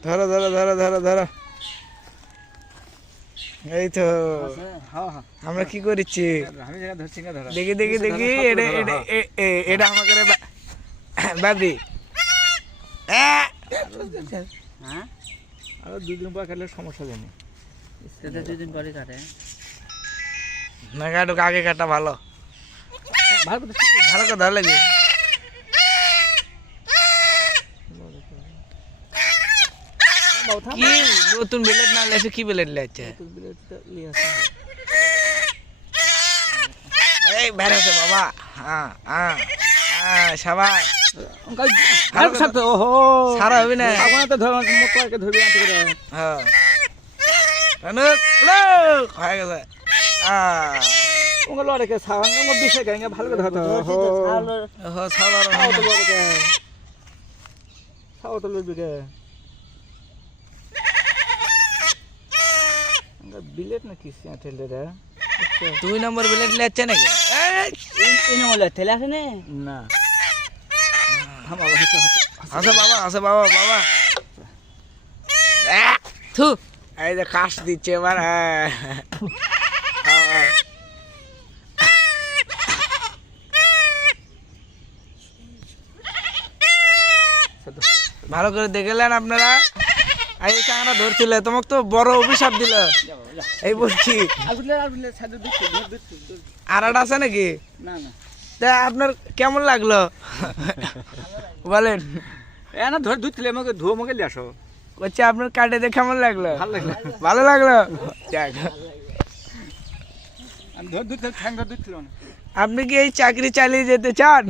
ধরো ধরো ধরো ধরো ধরো। এই তো, আমরা কি করেছি? দেখি দেখি দেখি, এটা আমাকে রে বা- বাবরি। হ্যাঁ আরও দুদিন পর কাটলে সমস্যা জানি দুদিন পরে কাটে না, কাটুক, আগে কাটা ভালো। ভালো করে ভালো কথা লাগে। কি? নতুন বিলেট না কি বিলেট লেছে? এই বাবা। হ্যাঁ হ্যাঁ হ্যাঁ সবাই। ভালো থাকতো ওহো। সারা হবে না। আগুনে তো ধর মতো ধরবি আনতে করে হ্যাঁ। অনুক অনুক গেছে। আহ ওগুলো লড়ে কে সাঙ্গ মো গাঙ্গে ভালো করে ধরতো ওহো। ওহো সাধারণ তো বড় কে তো লড়বি বিলেট না কি ঠেলে রে দুই নম্বর বিলেট লেছে নাকি? ইনো বলে ঠেলে আসে নে। না। থাম বাবা হাসো হাসো। বাবা হাসে বাবা বাবা। থু। এই যে কাশ দিচ্ছে এবার হ্যাঁ। হ্যাঁ। ভালো করে দেখলেন আপনারা? এই চাঙাটা ধরছিল তোমাকে তো বড় অভিশাপ দিল। এই বলছি আর আছে নাকি? না না তা আপনার কেমন লাগল? বলেন। এ না ধর দুধ আমাকে ধুয়ে আমাকে নিয়ে আসো। করছে আপনার কাটে দিয়ে কেমন লাগল? ভালো লাগল। আপনি কি এই চাকরি চালিয়ে যেতে চান?